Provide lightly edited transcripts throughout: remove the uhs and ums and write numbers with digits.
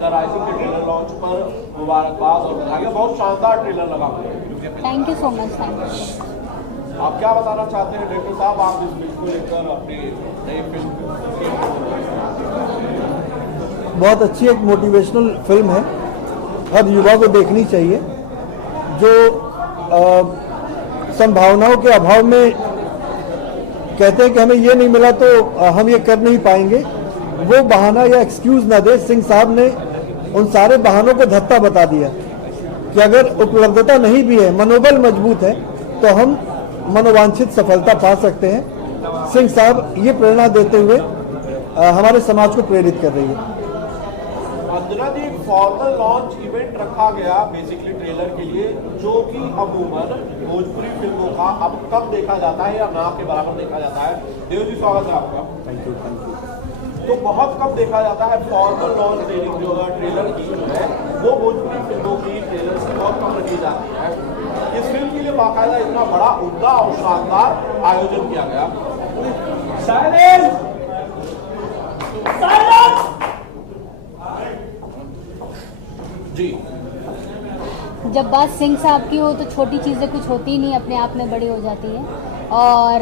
The rising के trailer launch पर मुबारकबाद और बधाई। बहुत शानदार ट्रेलर लगा मुझे। Thank you so much, thank you. आप क्या बताना चाहते हैं डायरेक्टर साहब, आप इस फिल्म को लेकर अपनी नई फिल्म? बहुत अच्छी एक मोटिवेशनल फिल्म है, हर युवा को देखनी चाहिए। जो संभावनाओं के अभाव में कहते हैं कि हमें ये नहीं मिला तो हम ये कर नहीं पाएंगे, वो बहाना या एक्सक्यूज ना दे। सिंह साहब ने उन सारे बहानों को धत्ता बता दिया कि अगर उपलब्धता नहीं भी है, मनोबल मजबूत है, तो हम मनोवांछित सफलता पा सकते हैं। सिंह साहब ये प्रेरणा देते हुए हमारे समाज को प्रेरित कर रही है। अंजना जी, एक फॉर्मल लॉन्च इवेंट रखा गया बेसिकली ट्रेलर के लिए, जो कि अमूमन भोजपुरी फिल्मों का अब कब देखा जाता है या ना के बराबर देखा जाता है। देव जी, स्वागत है आपका। Thank you, thank you. तो बहुत कम देखा जाता है फॉर्मल लॉन्च ट्रेनिंग जो है ट्रेलर की जो है वो भोजपुरी फिल्मों की ट्रेलर से बहुत कम रखी जाती है। इस फिल्म के लिए बाकायदा इतना बड़ा उम्दा और शानदार आयोजन किया गया। जी, जब बात सिंह साहब की हो तो छोटी चीज़ें कुछ होती ही नहीं, अपने आप में बड़ी हो जाती है। और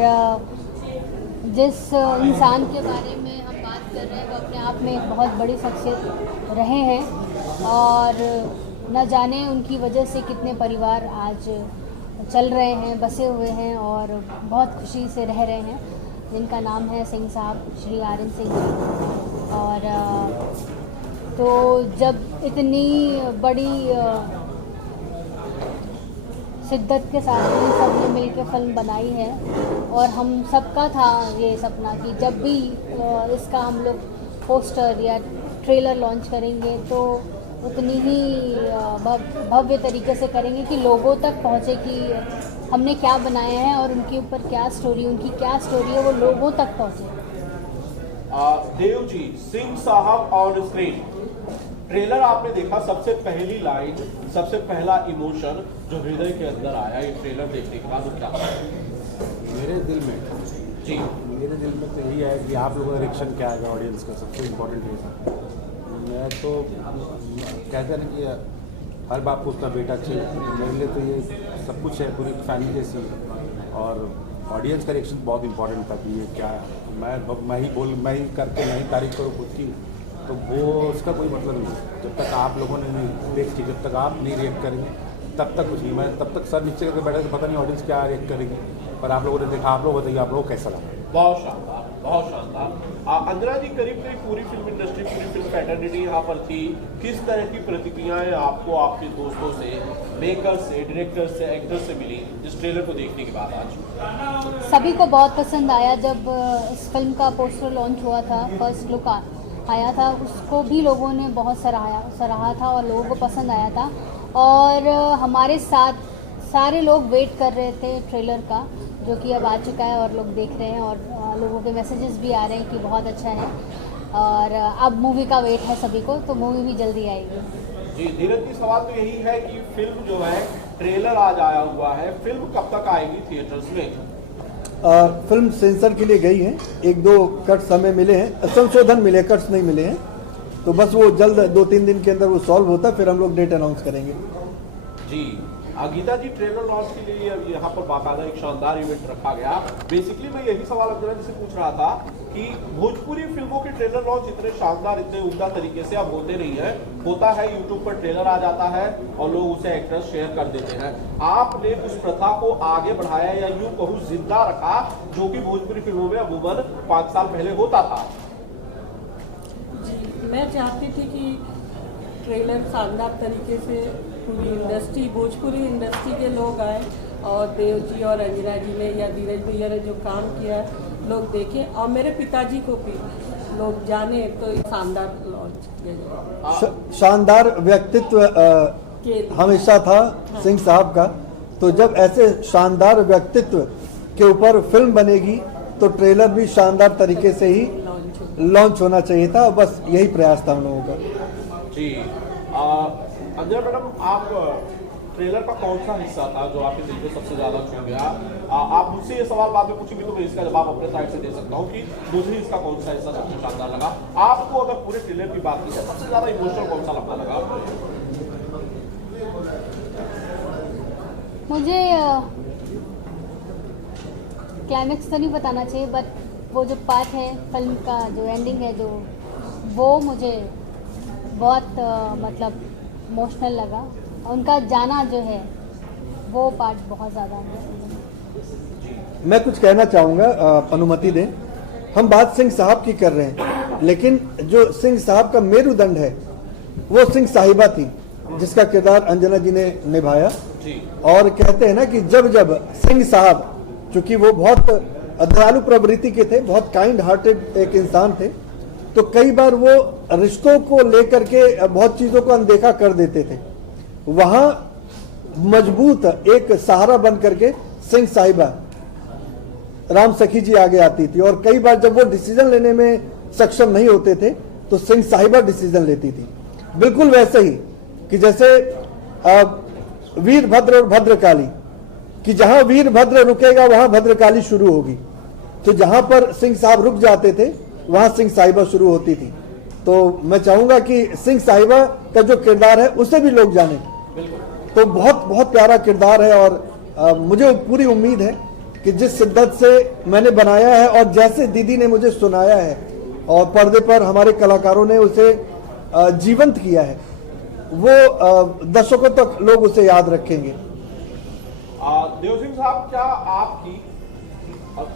जिस इंसान के बारे में हम बात कर रहे हैं वो अपने आप में एक बहुत बड़ी शख्सियत रहे हैं, और न जाने उनकी वजह से कितने परिवार आज चल रहे हैं, बसे हुए हैं और बहुत खुशी से रह रहे हैं, जिनका नाम है सिंह साहब, श्री आर्यन सिंह जी। और तो जब इतनी बड़ी शिद्दत के साथ इन सब ने मिलकर फिल्म बनाई है, और हम सबका था ये सपना कि जब भी इसका हम लोग पोस्टर या ट्रेलर लॉन्च करेंगे तो उतनी ही भव्य तरीके से करेंगे कि लोगों तक पहुँचे कि हमने क्या बनाया है और उनके ऊपर क्या स्टोरी, उनकी क्या स्टोरी है, वो लोगों तक पहुँचे। देव जी, सिंह साहब ऑन स्क्रीन ट्रेलर आपने देखा, सबसे पहली लाइन, सबसे पहला इमोशन जो हृदय के अंदर आया ये ट्रेलर देखने के बाद वो क्या था? मेरे दिल में जी, मेरे दिल में तो यही है कि आप लोगों का रिएक्शन क्या आएगा ऑडियंस का, सबसे इम्पोर्टेंट है। मैं तो कहते हैं ना कि हर बाप को उसका बेटा चाहिए, मेरे लिए तो ये सब कुछ है, पूरी फैमिली जैसी। और ऑडियंस का रिएक्शन बहुत इंपॉर्टेंट था कि ये क्या है। मैं ही करके मैं ही तारीफ करूँ खुद की, तो वो उसका कोई मतलब नहीं। जब तक आप लोगों ने नहीं देखी, जब तक आप नहीं रिएक्ट करेंगे तब तक कुछ नहीं। मैं तब तक सर नीचे करके बैठा, तो पता नहीं ऑडियंस क्या रिएक्ट करेगी, पर आप लोगों ने देखा। आप लोग बताइए, आप लोगों को कैसा लगा? बहुत शानदार, बहुत शानदार। अंजना जी, करीब करीब पूरी फिल्म इंडस्ट्री, पूरी फिल्म फैटर्निटी यहाँ पर थी। किस तरह की प्रतिक्रियाएं आपको आपके दोस्तों से, मेकर्स से, डायरेक्टर्स से, एक्टर्स से मिली इस ट्रेलर को देखने के बाद? आज सभी को बहुत पसंद आया। जब इस फिल्म का पोस्टर लॉन्च हुआ था, फर्स्ट लुक आया था, उसको भी लोगों ने बहुत सराहा था और लोगों को पसंद आया था। और हमारे साथ सारे लोग वेट कर रहे थे ट्रेलर का, जो कि अब आ चुका है और लोग देख रहे हैं, और लोगों के मैसेजेस भी आ रहे हैं कि बहुत अच्छा है। और अब मूवी का वेट है सभी को, तो मूवी भी जल्दी आएगी। जी, धीरज जी, सवाल तो यही है कि फिल्म जो है ट्रेलर आज आया हुआ है, फिल्म कब तक आएगी थिएटर्स में? फिल्म सेंसर के लिए गई है, 1-2 कट्स हमें मिले हैं, संशोधन मिले, कट्स नहीं मिले हैं, तो बस वो जल्द 2-3 दिन के अंदर वो सॉल्व होता है, फिर हम लोग डेट अनाउंस करेंगे। जी, गीता जी, ट्रेलर लॉन्च के लिए यहाँ पर बाकायदा एक शानदार इवेंट रखा गया। बेसिकली मैं यही सवाल अंजना जी से पूछ रहा था कि भोजपुरी फिल्मों के ट्रेलर लॉन्च इतने शानदार, इतने उम्दा तरीके से अब होते नहीं है। होता है यूट्यूब पर ट्रेलर आ जाता है और लोग उसे एक्टर्स शेयर कर देते हैं। आपने उस प्रथा को आगे बढ़ाया या यूं कहूँ जिंदा रखा, जो कि भोजपुरी फिल्मों में अमूमन 5 साल पहले होता था। जी, मैं चाहती थी कि ट्रेलर शानदार तरीके से पूरी इंडस्ट्री, भोजपुरी इंडस्ट्री के लोग आए, और देव जी और अंजना जी ने या धीरज भैया ने जो काम किया है लोग देखें, और मेरे पिताजी को भी लोग जाने, तो शानदार लॉन्च किया जाए। शानदार व्यक्तित्व हमेशा था सिंह साहब का, तो जब ऐसे शानदार व्यक्तित्व के ऊपर फिल्म बनेगी तो ट्रेलर भी शानदार तरीके से ही लॉन्च होना चाहिए था। बस यही प्रयास था हम लोगों का। जी, अंजना मैडम, आप ट्रेलर का कौन सा हिस्सा था जो आपके दिल को सबसे ज्यादा छू गया? आप मुझसे ये सवाल बाद में पूछेंगे तो मैं इसका जवाब अपने साइड से दे सकता हूँ कि मुझे इसका कौन सा हिस्सा सबसे शानदार लगा। आपको अगर पूरे ट्रेलर की बात की जाए सबसे ज्यादा इमोशनल कौन सा लगता लगा? मुझे क्लाइमेक्स तो नहीं बताना चाहिए, बट वो जो पार्ट है फिल्म का, जो एंडिंग है, जो वो मुझे बहुत मतलब इमोशनल लगा। उनका जाना जो है वो पार्ट बहुत ज़्यादा। मैं कुछ कहना चाहूँगा, अनुमति दें। हम बात सिंह साहब की कर रहे हैं, लेकिन जो सिंह साहब का मेरुदंड है वो सिंह साहिबा थी, जिसका किरदार अंजना जी ने निभाया। और कहते हैं ना कि जब जब सिंह साहब, चूंकि वो बहुत दयालु प्रवृत्ति के थे, बहुत काइंड हार्टेड एक इंसान थे, तो कई बार वो रिश्तों को लेकर के बहुत चीजों को अनदेखा कर देते थे। वहां मजबूत एक सहारा बन करके सिंह साहिबा राम सखी जी आगे आती थी, और कई बार जब वो डिसीजन लेने में सक्षम नहीं होते थे तो सिंह साहिबा डिसीजन लेती थी। बिल्कुल वैसे ही कि जैसे वीरभद्र और भद्रकाली, कि जहां वीरभद्र रुकेगा वहां भद्रकाली शुरू होगी। तो जहां पर सिंह साहब रुक जाते थे वहां सिंह साहिबा शुरू होती थी। तो मैं चाहूंगा कि सिंह साहिबा का जो किरदार है उसे भी लोग जाने। तो बहुत बहुत प्यारा किरदार है, और मुझे पूरी उम्मीद है कि जिस शिद्दत से मैंने बनाया है और जैसे दीदी ने मुझे सुनाया है और पर्दे पर हमारे कलाकारों ने उसे जीवंत किया है, वो दर्शकों तक लोग उसे याद रखेंगे। देव सिंह साहब, क्या आपकी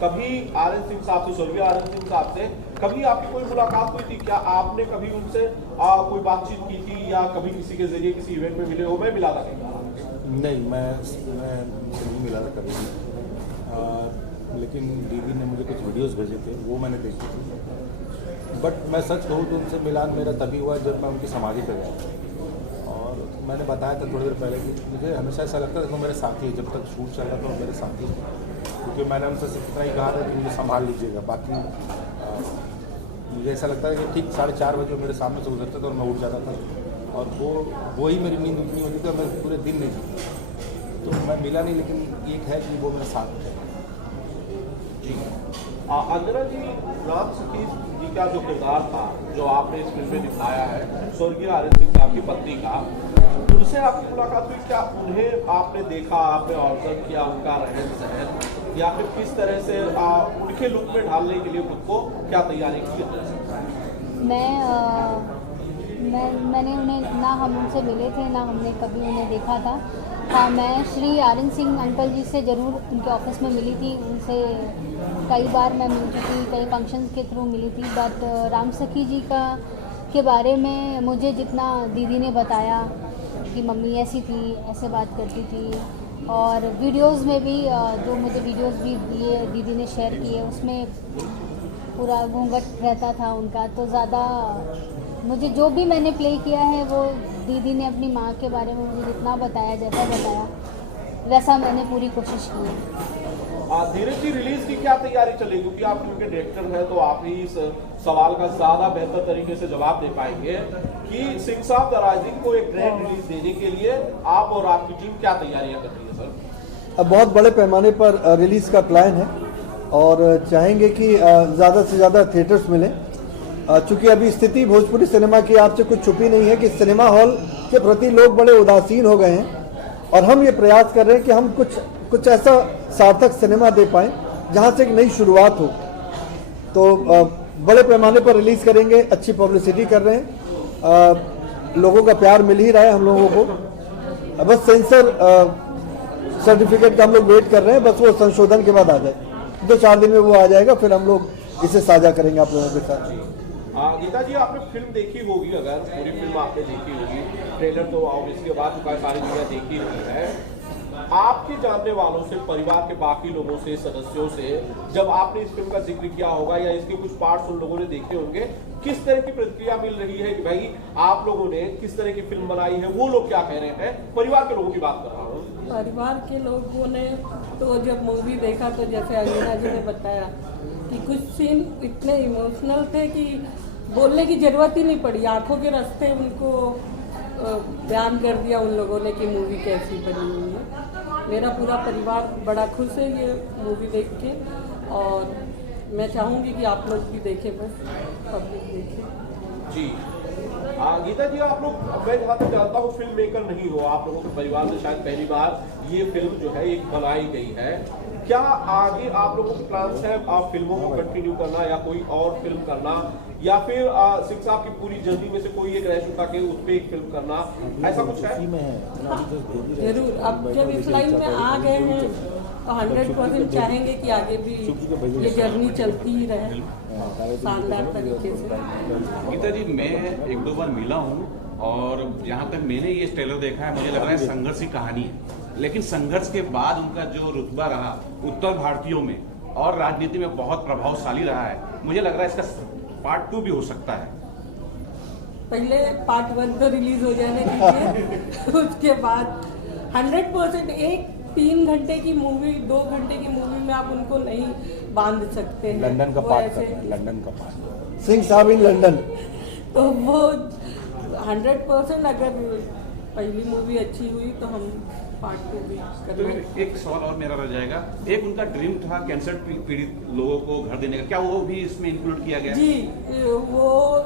कभी आर एन सिंह साहब से, स्वर्गीय आर एन सिंह साहब से कभी आपकी कोई मुलाकात हुई थी? क्या आपने कभी उनसे कोई बातचीत की थी, या कभी किसी के जरिए किसी इवेंट में मिले हो? मैं मिला था नहीं, मैं नहीं मिला था कभी, लेकिन दीदी ने मुझे कुछ वीडियोस भेजे थे, वो मैंने देखे थे। बट मैं सच कहूँ तो उनसे मिलान मेरा तभी हुआ जब मैं उनकी समाधि पर गया। और मैंने बताया था थोड़ी देर पहले कि मुझे हमेशा ऐसा लगता था कि वो मेरे साथी, जब तक शूट चल रहा था वो मेरे साथी, क्योंकि मैंने उनसे सिर्फ इतना ही कहा था कि मुझे संभाल लीजिएगा। बाकी मुझे ऐसा लगता है कि ठीक 4:30 बजे मेरे सामने से गुजरते थे और मैं उठ जाता था, और वो ही मेरी नींद उतनी होती थी, मैं पूरे दिन नहीं जीता। तो मैं मिला नहीं, लेकिन एक है कि वो मेरे साथ है। अंजना जी, राम सखी जी का जो किरदार था जो आपने इस फिल्म में दिखाया है, स्वर्गीय आर एन सिंह साहब की पत्नी का, उनसे आपकी मुलाकात हुई? क्या उन्हें आपने देखा, आपने ऑब्जर्व किया उनका रहन सहन, या फिर किस तरह से उनके लुक में ढालने के लिए खुद को क्या तैयारी की? मैंने उन्हें ना, हम उनसे मिले थे ना हमने कभी उन्हें देखा था। हाँ, मैं Shri R N Singh uncle ji से ज़रूर उनके ऑफिस में मिली थी। उनसे कई बार मैं मिल चुकी, कई फंक्शंस के थ्रू मिली थी। बट राम सखी जी के बारे में मुझे जितना दीदी ने बताया कि मम्मी ऐसी थी, ऐसे बात करती थी, और वीडियोस में भी जो मुझे वीडियोस भी दिए दीदी ने शेयर किए, उसमें पूरा घूंघट रहता था उनका। तो ज़्यादा मुझे जो भी मैंने प्ले किया है वो दीदी ने अपनी माँ के बारे में मुझे जितना बताया, जैसा बताया वैसा मैंने पूरी कोशिश की है। धीरज जी, रिलीज की क्या तैयारी चलेगी? क्योंकि आप फिल्म के डायरेक्टर हैं, तो आप ही इस सवाल का ज़्यादा बेहतर तरीके से जवाब दे पाएंगे कि सिंह साहब द राइजिंग को एक ग्रैंड रिलीज देने के लिए आप और आपकी टीम क्या तैयारियां कर रही है? सर, अब बहुत बड़े पैमाने पर रिलीज का प्लान है, और चाहेंगे कि ज़्यादा से ज़्यादा थिएटर्स मिलें। चूंकि अभी स्थिति भोजपुरी सिनेमा की आपसे कुछ छुपी नहीं है कि सिनेमा हॉल के प्रति लोग बड़े उदासीन हो गए हैं, और हम ये प्रयास कर रहे हैं कि हम कुछ ऐसा सार्थक सिनेमा दे पाएँ जहाँ से एक नई शुरुआत हो। तो बड़े पैमाने पर रिलीज़ करेंगे, अच्छी पब्लिसिटी कर रहे हैं, लोगों का प्यार मिल ही रहा है हम लोगों को। बस सेंसर सर्टिफिकेट का हम लोग वेट कर रहे हैं, बस वो संशोधन के बाद आ जाए, 2-4 दिन में वो आ जाएगा, फिर हम लोग इसे साझा करेंगे आप लोगों के साथ। गीता जी, आपने फिल्म देखी होगी, अगर पूरी फिल्म आपने देखी होगी, ट्रेलर तो ऑब्वियसली बाद चुका है, सारी चीज़ें देखी रही है। आपके जानने वालों से, परिवार के बाकी लोगों से, सदस्यों से, जब आपने इस फिल्म का जिक्र किया होगा या इसके कुछ पार्ट्स उन लोगों ने देखे होंगे, किस तरह की प्रतिक्रिया मिल रही है कि भाई आप लोगों ने किस तरह की फिल्म बनाई है? वो लोग क्या कह रहे हैं? परिवार के लोगों की बात कर रहा हूँ। परिवार के लोगों ने तो जब मूवी देखा तो जैसे अंजना जी ने बताया कि कुछ सीन इतने इमोशनल थे कि बोलने की ज़रूरत ही नहीं पड़ी, आंखों के रास्ते उनको बयान कर दिया उन लोगों ने कि मूवी कैसी बनी हुई है। मेरा पूरा परिवार बड़ा खुश है ये मूवी देख के, और मैं चाहूँगी कि आप लोग भी देखें, बस पब्लिक देखें। जी गीता जी, आप लोग, मैं जहाँ तक जानता हूँ फिल्म मेकर नहीं हो, आप लोगों के परिवार में शायद पहली बार ये फिल्म जो है एक बनाई गई है। क्या आगे आप लोगों के प्लान्स हैं, आप फिल्मों को कंटिन्यू करना या कोई और फिल्म करना, या फिर सिंह साहब की पूरी जर्नी में से कोई एक रैश उठा के उस पर एक फिल्म करना, ऐसा कुछ है? जरूर, अब जब इस लाइन में आ गए हैं तो 100% चाहेंगे कि आगे भी ये जर्नी चलती ही रहे शानदार तरीके से। गीता जी, मैं एक दो बार मिला हूँ और जहाँ तक मैंने ये ट्रेलर देखा है, मुझे लग रहा है संघर्ष की कहानी है, लेकिन संघर्ष के बाद उनका जो रुतबा रहा उत्तर भारतीयों में और राजनीति में बहुत प्रभावशाली रहा है। मुझे लग रहा है इसका पार्ट 2 भी हो सकता है। पहले पार्ट 1 तो रिलीज हो जाने दीजिए उसके बाद 100% एक 3 घंटे की मूवी, 2 घंटे की मूवी में आप उनको नहीं बांध सकते हैं। लंदन का वो पार्ट ऐसे- करना है, लंदन का पार्ट। सिंह साहब इन लंदन। तो वो 100% अगर पहली मूवी अच्छी हुई तो हम पार्ट 2 भी तो करेंगे। एक सवाल और मेरा रह जाएगा, एक उनका ड्रीम था कैंसर पीड़ित लोगों को घर देने का, क्या वो भी इसमें इंक्लूड किया गया? जी, वो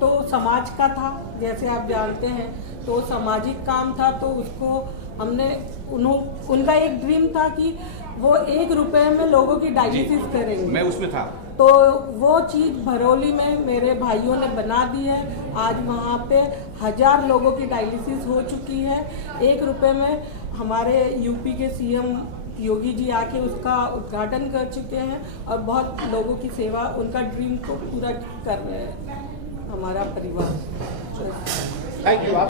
तो समाज का था, जैसे आप जानते हैं, तो सामाजिक काम था, तो उसको हमने उनका एक ड्रीम था कि वो 1 रुपए में लोगों की डायलिसिस करेंगे। मैं उसमें था। तो वो चीज़ भरौली में मेरे भाइयों ने बना दी है। आज वहाँ पे 1000 लोगों की डायलिसिस हो चुकी है। 1 रुपए में हमारे यूपी के सीएम योगी जी आके उसका उद्घाटन कर चुके हैं और बहुत लोगों की सेवा, उनका ड्रीम को पूरा कर रहे हैं हमारा परिवार। Thank you.